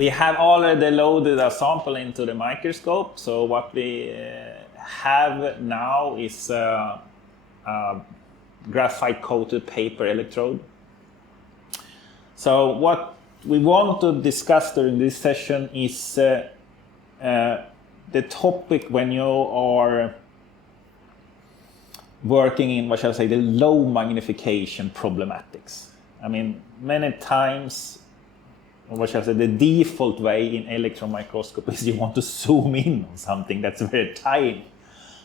we have already loaded a sample into the microscope. So what we have now is a graphite coated paper electrode. So what we want to discuss during this session is the topic when you are working in, what shall I say, the low magnification problematics. I mean, many times, what shall I say, the default way in electron microscopy is you want to zoom in on something that's very tiny.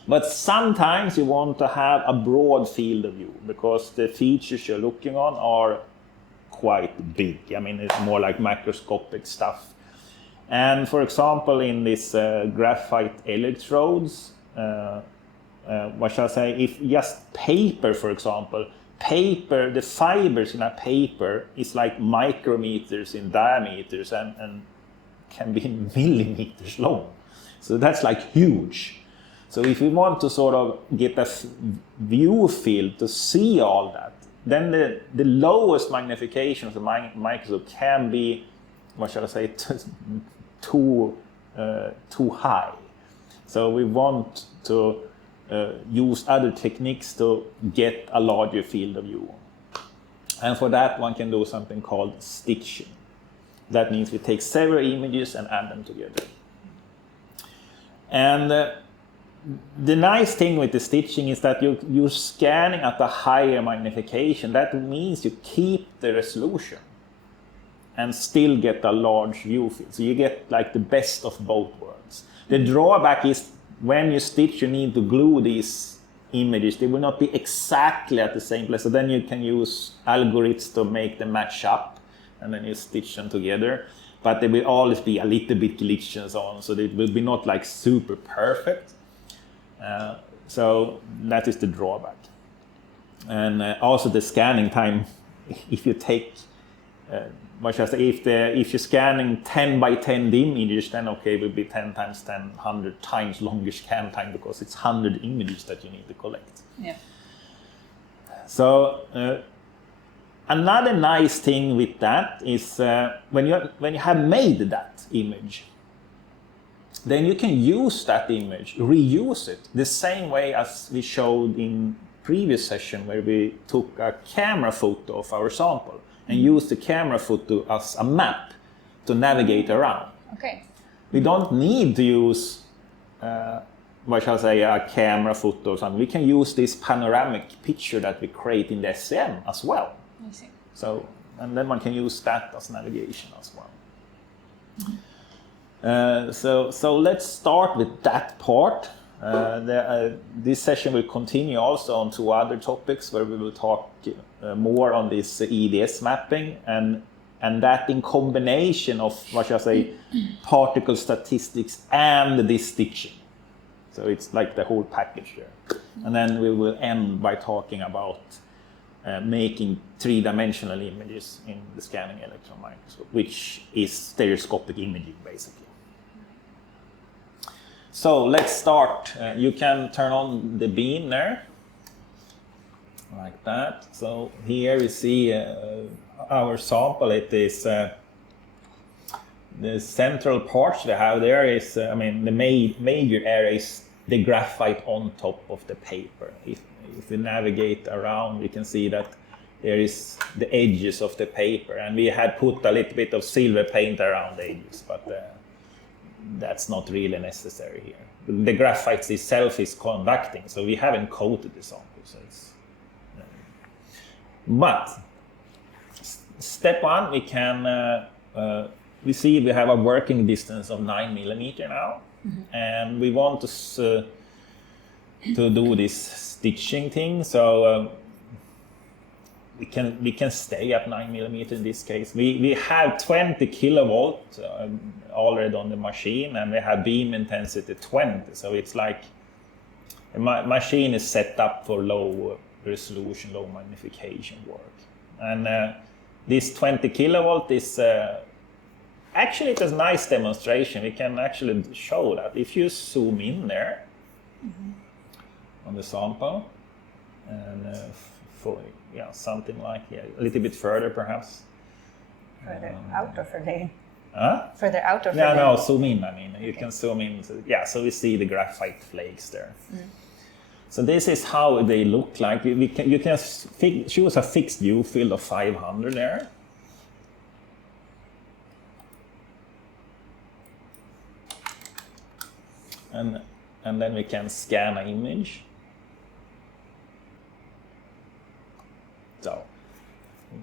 But sometimes you want to have a broad field of view because the features you're looking on are quite big. I mean, it's more like macroscopic stuff. And for example, in this graphite electrodes, what shall I say, if just paper, for example, the fibers in a paper is like micrometers in diameters and can be millimeters long. So that's like huge. So if we want to sort of get a view field to see all that, then the lowest magnification of the microscope can be, what shall I say, too high. So we want to use other techniques to get a larger field of view. And for that, one can do something called stiching. That means we take several images and add them together. And the nice thing with the stitching is that you're scanning at a higher magnification. That means you keep the resolution and still get a large view field. So you get like the best of both worlds. The drawback is when you stitch, you need to glue these images. They will not be exactly at the same place. So then you can use algorithms to make them match up, and then you stitch them together. But there will always be a little bit glitch and so on. So it will be not like super perfect. So that is the drawback. And also the scanning time. If you take what shall I say, if you're scanning 10 by 10 images, then okay, it will be 10 times 10, 100 times longer scan time because it's 100 images that you need to collect. Yeah. So another nice thing with that is when you have made that image, then you can use that image, reuse it, the same way as we showed in previous session where we took a camera photo of our sample and use the camera photo as a map to navigate around. Okay. We don't need to use, what shall I say, a camera photo or something. We can use this panoramic picture that we create in the SEM as well. I see. So, and then one can use that as navigation as well. Mm-hmm. So let's start with that part. This session will continue also on two other topics where we will talk more on this EDS mapping and that in combination of, what shall I say, particle statistics and this stitching. So it's like the whole package there. And then we will end by talking about making three-dimensional images in the scanning electron microscope, which is stereoscopic imaging basically. So let's start. You can turn on the beam there, like that. So here we see our sample. It is the central parts we have there is, the major area is the graphite on top of the paper. If we navigate around, we can see that there is the edges of the paper, and we had put a little bit of silver paint around the edges, but that's not really necessary here. The graphite itself is conducting, so we haven't coated the sample. So it's, but step one, we can we see we have a working distance of 9 millimeter now, and we want to do this stitching thing. So we can stay at 9 millimeter in this case. We have 20 kilovolt already on the machine, and we have beam intensity 20. So it's like the machine is set up for low resolution, low magnification work. And this 20 kilovolt is actually, it's a nice demonstration. We can actually show that if you zoom in there on the sample, and for something like a little bit further perhaps. Further out or further in? Further out or further in? No, zoom in. I mean, you can zoom in. So we see the graphite flakes there. So this is how they look like. You can choose a fixed view field of 500 there. And then we can scan an image. So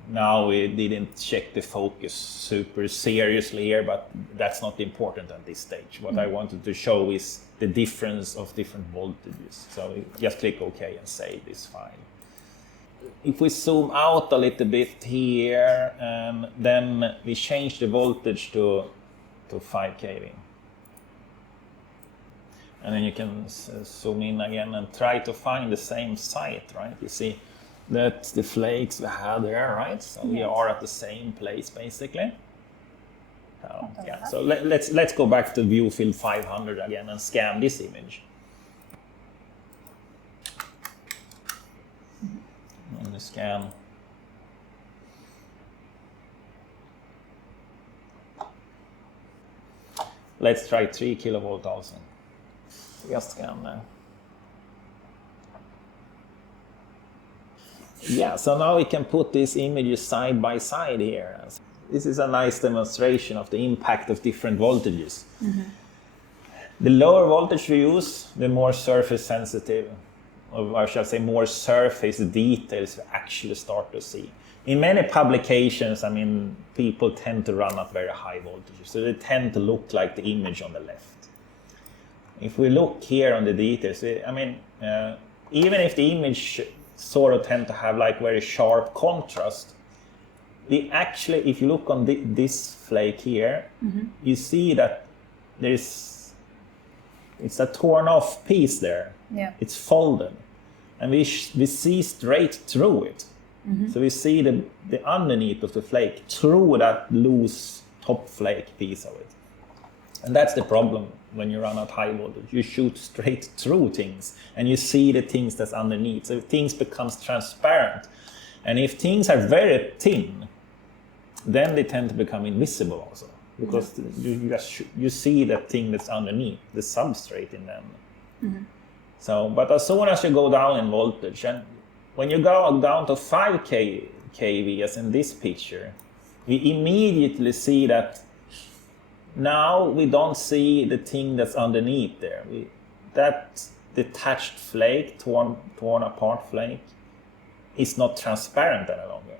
now we didn't check the focus super seriously here, but that's not important at this stage. What I wanted to show is the difference of different voltages. So just click OK and save this file. If we zoom out a little bit here, and then we change the voltage to 5 kV. And then you can zoom in again and try to find the same site, right? You see that the flakes we had there, right? So we are at the same place basically. So let's go back to view field 500 again and scan this image. And scan. Let's try 3 kilovolt also. Just scan there. Yeah, so now we can put these images side by side here. This is a nice demonstration of the impact of different voltages. The lower voltage we use, the more surface sensitive, or I shall say more surface details we actually start to see. In many publications, I mean, people tend to run at very high voltages, so they tend to look like the image on the left. If we look here on the details, I mean, even if the image sort of tend to have like very sharp contrast, if you look on this flake here, you see that it's a torn off piece there. Yeah. It's folded, and we see straight through it. So we see the underneath of the flake through that loose top flake piece of it. And that's the problem when you run at high voltage. You shoot straight through things and you see the things that's underneath. So things becomes transparent. And if things are very thin, then they tend to become invisible also. Because you see that thing that's underneath, the substrate in them. So, but as soon as you go down in voltage, and when you go down to 5 kV, as in this picture, we immediately see that now we don't see the thing that's underneath there. That detached flake, torn apart flake, is not transparent any longer.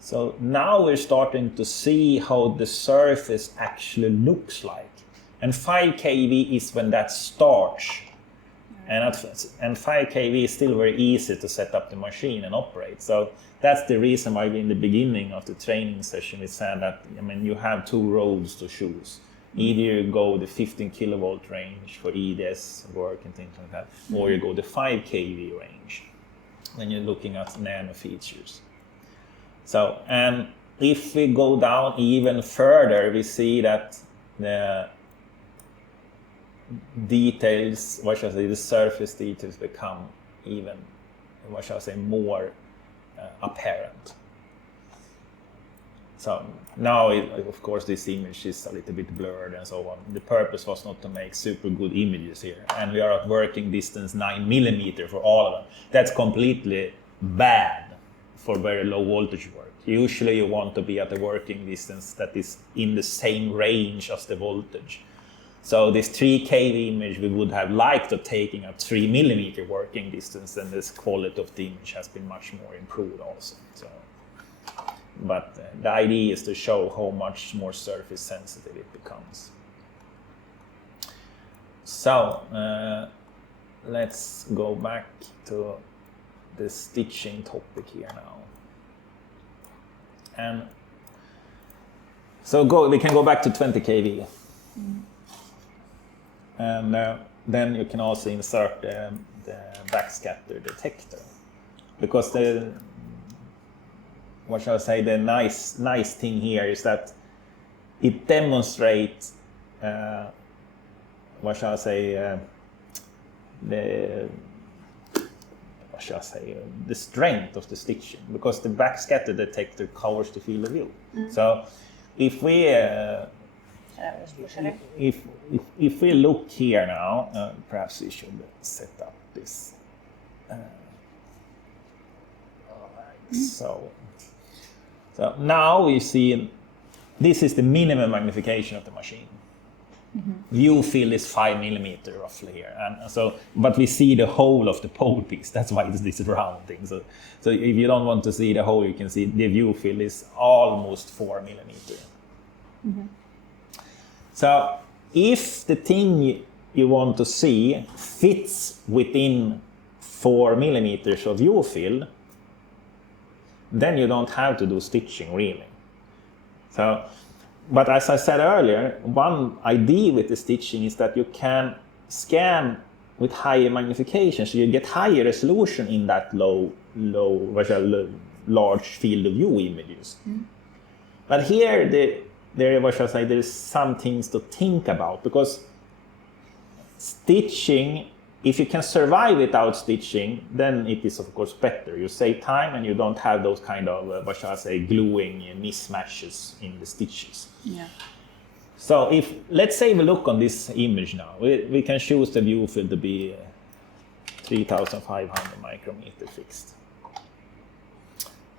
So now we're starting to see how the surface actually looks like. And 5 kV is when that starts. And 5 kV is still very easy to set up the machine and operate. So that's the reason why in the beginning of the training session we said that, I mean, you have two roads to choose. Either you go the 15 kilovolt range for EDS work and things like that, or you go the 5 kV range when you're looking at nano features. So, and if we go down even further, we see that the details, the surface details become even, more apparent. So now, of course, this image is a little bit blurred and so on. The purpose was not to make super good images here. And we are at working distance 9mm for all of them. That's completely bad for very low voltage work. Usually you want to be at a working distance that is in the same range as the voltage. So this 3 kV image, we would have liked to taking a 3mm working distance, and this quality of the image has been much more improved also. So, but the idea is to show how much more surface sensitive it becomes. So let's go back to the stitching topic here now. And so we can go back to 20 kV. And then you can also insert the backscatter detector, because the nice thing here is that it demonstrates the strength of the stitching, because the backscatter detector covers the field of view. So if we if we look here now, perhaps we should set up this. So now we see this is the minimum magnification of the machine. View field is 5 millimeter roughly here, and so but we see the whole of the pole piece. That's why it's this round thing. So if you don't want to see the whole, you can see the view field is almost 4 millimeter. So if the thing you want to see fits within 4 millimeters of view field, then you don't have to do stitching really. So, but as I said earlier, one idea with the stitching is that you can scan with higher magnification, so you get higher resolution in that large field of view images. But here, there's some things to think about, because stitching, if you can survive without stitching, then it is of course better. You save time and you don't have those kind of, gluing mismatches in the stitches. Yeah. So let's say we look on this image now, we can choose the view field to be 3,500 micrometer fixed.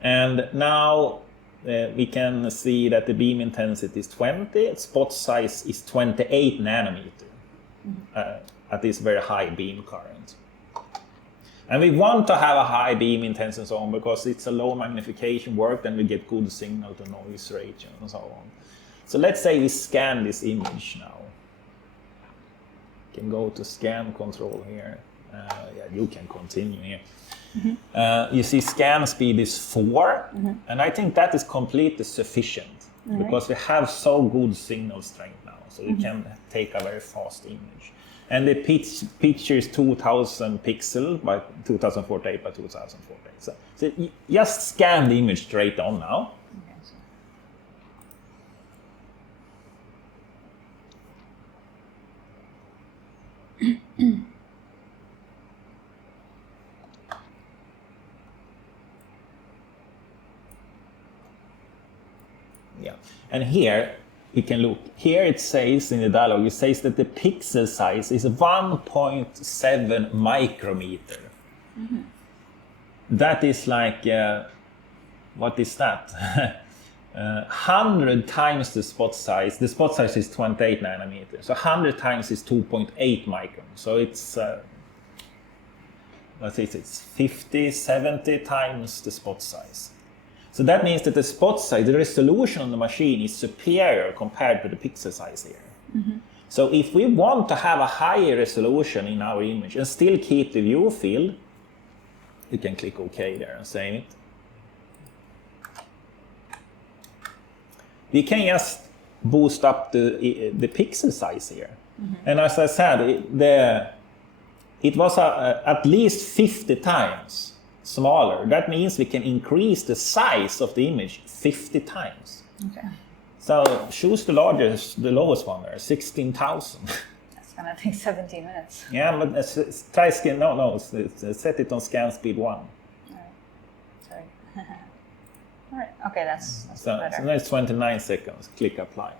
And now we can see that the beam intensity is 20, spot size is 28 nanometer. At this very high beam current. And we want to have a high beam intensity zone because it's a low magnification work, then we get good signal to noise ratio and so on. So let's say we scan this image now. You can go to scan control here. You can continue here. You see scan speed is 4, and I think that is completely sufficient because we have so good signal strength now, so we can take a very fast image. And the picture is 2000 pixels by 2048 by 2048. So just scan the image straight on now. Yeah, and here we can look. Here it says in the dialog, it says that the pixel size is 1.7 micrometer. That is like, what is that? 100 times the spot size. The spot size is 28 nanometers. So 100 times is 2.8 micron. So it's, let's say it's 50, 70 times the spot size. So that means that the spot size, the resolution on the machine is superior compared to the pixel size here. So if we want to have a higher resolution in our image and still keep the view field, you can click OK there and save it. We can just boost up the pixel size here. And as I said, it was at least 50 times smaller. That means we can increase the size of the image 50 times. Okay. So choose the lowest one there, 16,000. That's gonna take 17 minutes. Yeah, but try scan. No, set it on scan speed 1. All right. Sorry. All right. Okay, that's So better. that's 29 seconds. Click apply.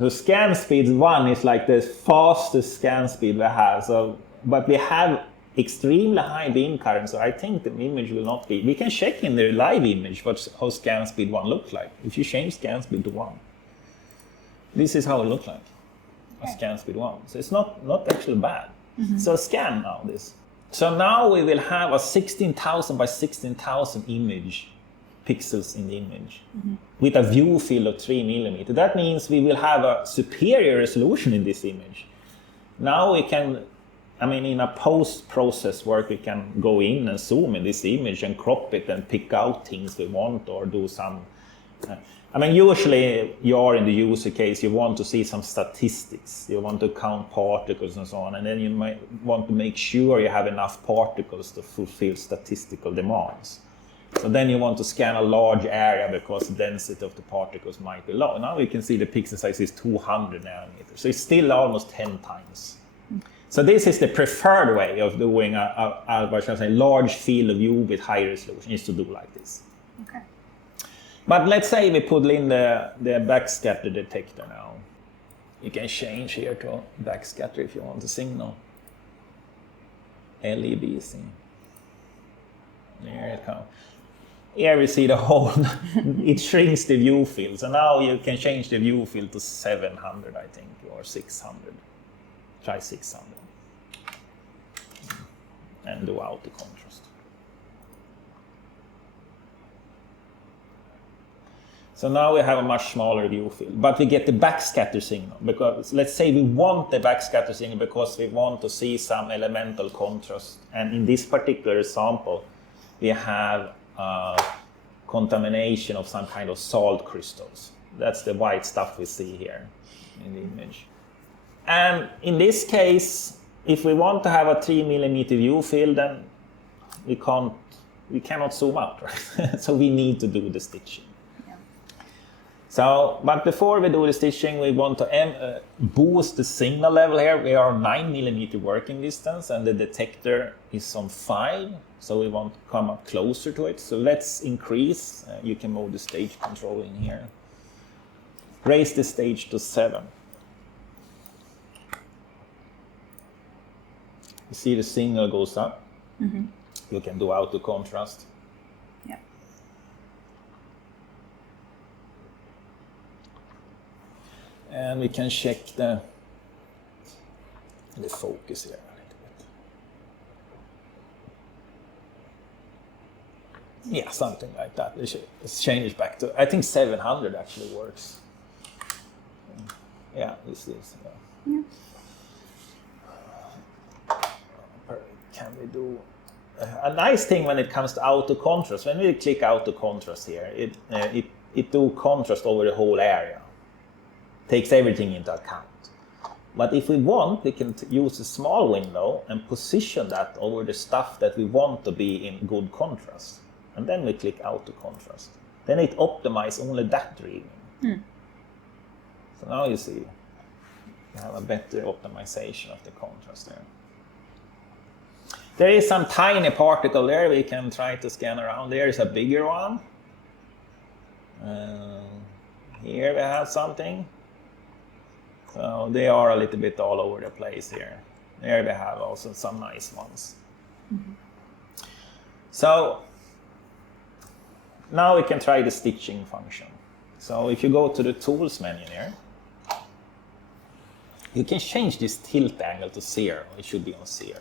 So scan speed 1 is like the fastest scan speed we have. So, but we have extremely high beam current, so I think the image will not be. We can check in the live image how scan speed 1 looks like. If you change scan speed to 1, this is how it looks like. A scan speed 1. So it's not actually bad. So scan now this. So now we will have a 16,000 by 16,000 image pixels in the image with a view field of 3 millimeter. That means we will have a superior resolution in this image. Now we can, in a post-process work, we can go in and zoom in this image and crop it and pick out things we want or do some... usually you are in the user case, you want to see some statistics. You want to count particles and so on, and then you might want to make sure you have enough particles to fulfill statistical demands. So then you want to scan a large area because the density of the particles might be low. Now we can see the pixel size is 200 nanometers, so it's still almost 10 times. So this is the preferred way of doing a large field of view with high resolution, is to do like this. Okay. But let's say we put in the backscatter detector now. You can change here to backscatter if you want the signal. LEBC. There it comes. Here we see the whole, it shrinks the view field. So now you can change the view field to 700, I think, or 600. Try 600. And do out the contrast. So now we have a much smaller view field, but we get the backscatter signal because let's say we want the backscatter signal because we want to see some elemental contrast. And in this particular sample, we have contamination of some kind of salt crystals. That's the white stuff we see here in the image. And in this case, if we want to have a 3 mm view field, then we cannot zoom out, right? So we need to do the stitching. So, but before we do the stitching, we want to boost the signal level here. We are 9 mm working distance and the detector is on 5. So we want to come up closer to it. So let's increase. You can move the stage control in here. Raise the stage to 7. You see the signal goes up. Mm-hmm. You can do auto contrast. Yeah. And we can check the focus here a little bit. Yeah, something like that. Let's change it back to, I think 700 actually works. Yeah, this is. Yeah. Can we do a nice thing when it comes to auto contrast? When we click auto contrast here, it do contrast over the whole area. Takes everything into account. But if we want, we can use a small window and position that over the stuff that we want to be in good contrast. And then we click auto contrast. Then it optimizes only that region. So now you see, you have a better optimization of the contrast there. There is some tiny particle there we can try to scan around. There is a bigger one. Here we have something. So they are a little bit all over the place here. There we have also some nice ones. Mm-hmm. So now we can try the stitching function. So if you go to the tools menu here, you can change this tilt angle to 0. It should be on 0.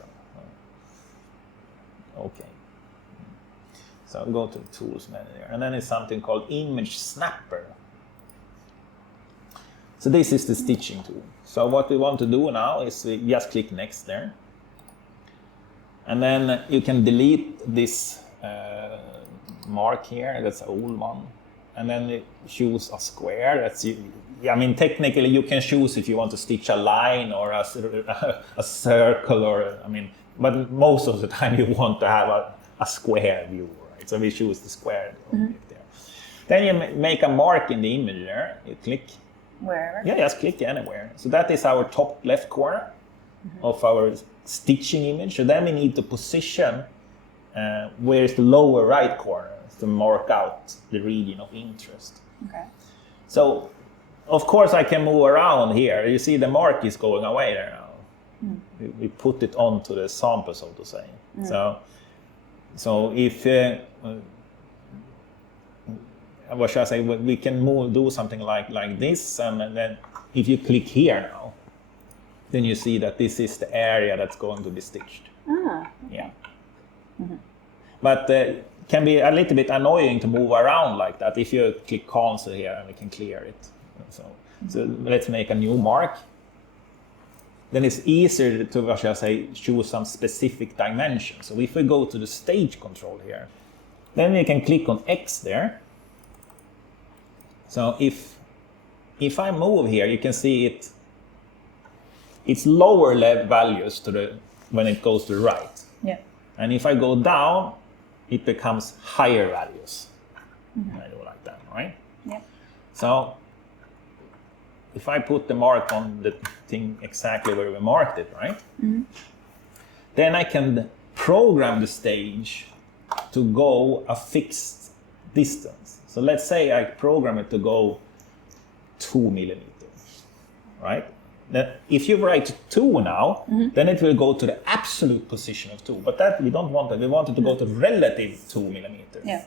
Okay. So I'll go to the tools menu here. And then it's something called image snapper. So this is the stitching tool. So what we want to do now is we just click next there. And then you can delete this mark here, that's an old one. And then choose a square. I mean, technically you can choose if you want to stitch a line or a circle or, I mean, but most of the time you want to have a square view, right? So we choose the square there. Then you make a mark in the image there. You click. Wherever? Yeah, just click anywhere. So that is our top left corner of our stitching image. So then we need to position where is the lower right corner to mark out the region of interest. Okay. So, of course, I can move around here. You see the mark is going away there now. We put it onto the sample, so to say. So if what should I say? We can do something like this, and then if you click here now, then you see that this is the area that's going to be stitched. Okay. Yeah. Mm-hmm. But can be a little bit annoying to move around like that. If you click cancel here, we can clear it. So let's make a new mark. Then it's easier to, what should I say, choose some specific dimension. So if we go to the stage control here, then we can click on X there. So if I move here, you can see it's lower level values when it goes to the right. Yeah. And if I go down, it becomes higher values. Mm-hmm. I do like that, right? Yeah. So if I put the mark on the thing exactly where we marked it, right? Mm-hmm. Then I can program the stage to go a fixed distance. So let's say I program it to go 2 millimeters, right? That if you write 2 now, then it will go to the absolute position of 2. But that we don't want that. We want it to go to relative 2 millimeters. Yeah.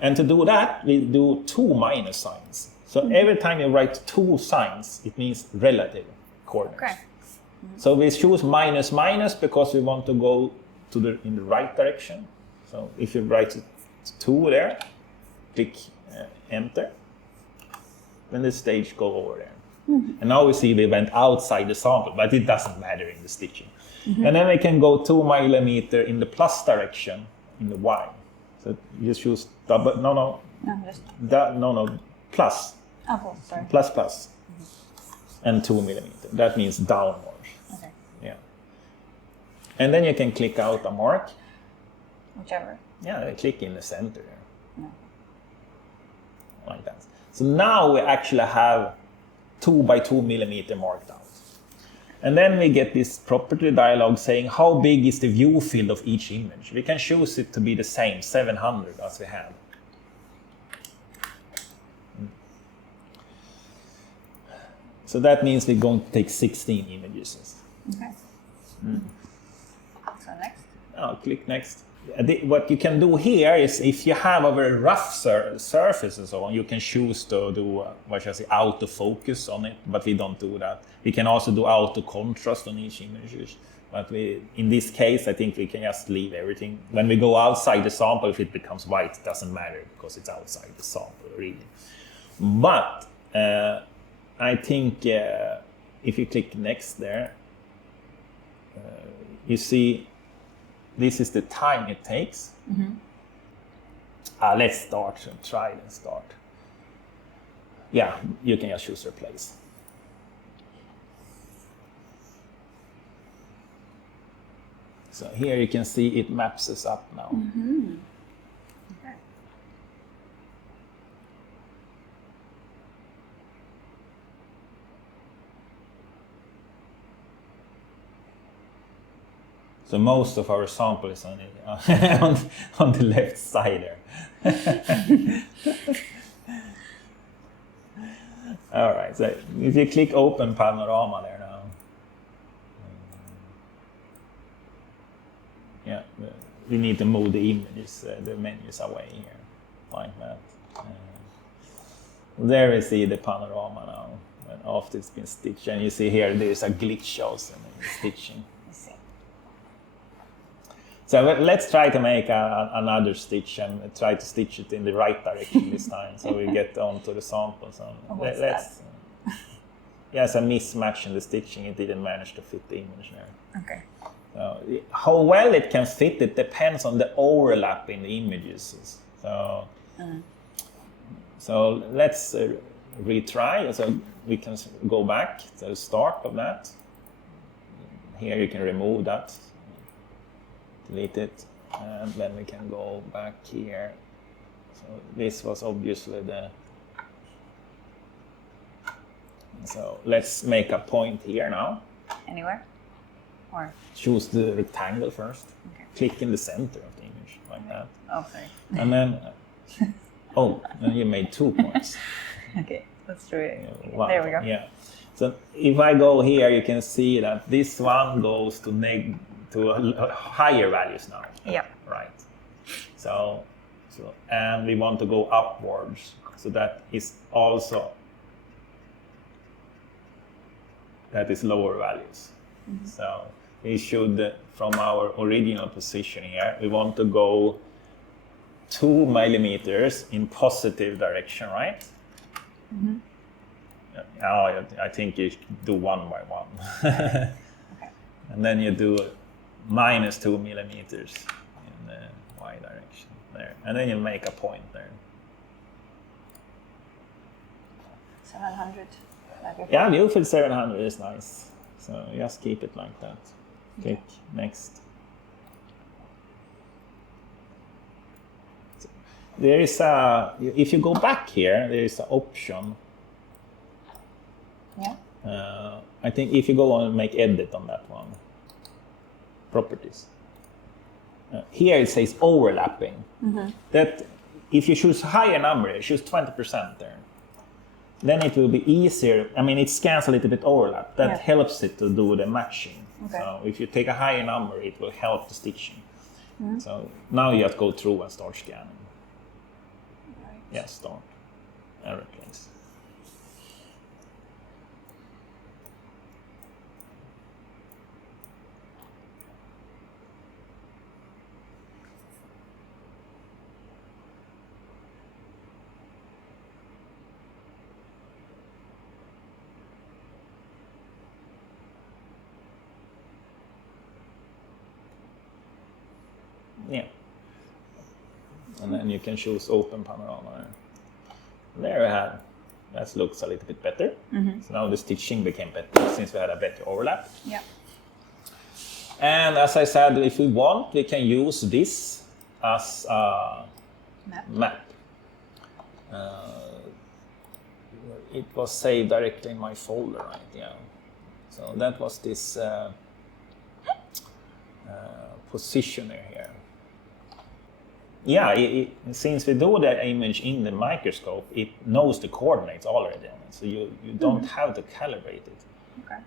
And to do that, we do 2 minus signs. So every time you write 2 signs, it means relative coordinates. Okay. So we choose minus minus because we want to go in the right direction. So if you write 2 there, click enter, then the stage go over there. And now we see we went outside the sample, but it doesn't matter in the stitching. And then we can go 2 millimeter in the plus direction in the Y. So you just choose double, No, just. plus, Oh, sorry. plus, and 2 millimeter. That means downwards. Okay. Yeah. And then you can click out a mark. Whichever. Yeah, click in the center there. Yeah. Like that. So now we actually have 2 by 2 millimeter marked out. And then we get this property dialog saying how big is the view field of each image. We can choose it to be the same, 700 as we have. So that means we're going to take 16 images. Okay. So next. Oh, click next. What you can do here is if you have a very rough surface and so on, you can choose to do, autofocus on it, but we don't do that. We can also do auto contrast on each image, but in this case, I think we can just leave everything. When we go outside the sample, if it becomes white, it doesn't matter because it's outside the sample, really. But I think if you click next there, you see this is the time it takes. Let's start and try and start. Yeah, you can just choose replace. So here you can see it maps us up now. Okay. So most of our sample is on the left side there. All right, so if you click open panorama there now. Yeah, we need to move the images, the menus away here, like that. There we see the panorama now, after it's been stitched. And you see here, there's a glitch also in the stitching. So let's try to make another stitch and try to stitch it in the right direction this time, so we get onto the sample. So let's. Yes, a mismatch in the stitching. It didn't manage to fit the image there. Okay. How well it can fit, it depends on the overlap in the images. So let's retry. So we can go back to the start of that. Here you can remove that. Delete it, and then we can go back here. So this was obviously the. So let's make a point here now. Anywhere? Or? Choose the rectangle first. Okay. Click in the center of the image, like that. Oh, sorry. And then, then you made 2 points. Okay, let's do it. Wow. There we go. Yeah. So if I go here, you can see that this one goes to higher values now. Yeah. Right. So and we want to go upwards. So that is also lower values. So we should, from our original position here, we want to go 2 millimeters in positive direction, right? Now I think you do 1 by 1. Okay. And then you do minus 2 millimeters in the Y direction there. And then you make a point there. 700. Yeah, viewfield 700 is nice. So just keep it like that. Click next. So there is if you go back here, there is an option. Yeah. I think if you go on and make edit on that one, properties. Here it says overlapping. That if you choose a higher number, choose 20% there, then it will be easier. I mean, it scans a little bit overlap. That helps it to do the matching. Okay. So if you take a higher number, it will help the stitching. So now you have to go through and start scanning. Right. Yeah, start and replace. Yeah. And then you can choose open panorama. There we have. That looks a little bit better. So now the stitching became better since we had a better overlap. Yeah. And as I said, if we want, we can use this as a map. It was saved directly in my folder, right? Yeah. So that was this positioner here. Yeah, since we do the image in the microscope, it knows the coordinates already on it, so you don't have to calibrate it. Okay.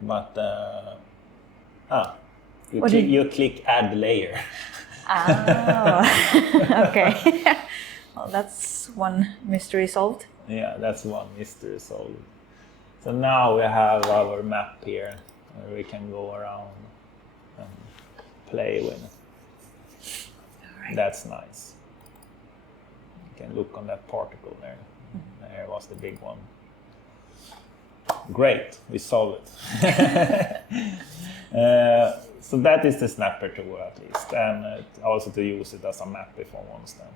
But you click add layer. Oh, okay. Well, that's one mystery solved. Yeah, that's one mystery solved. So now we have our map here, where we can go around and play with it. All right. That's nice. You can look on that particle there. There was the big one. Great, we solved it. So that is the snapper tool at least, and also to use it as a map if one wants that.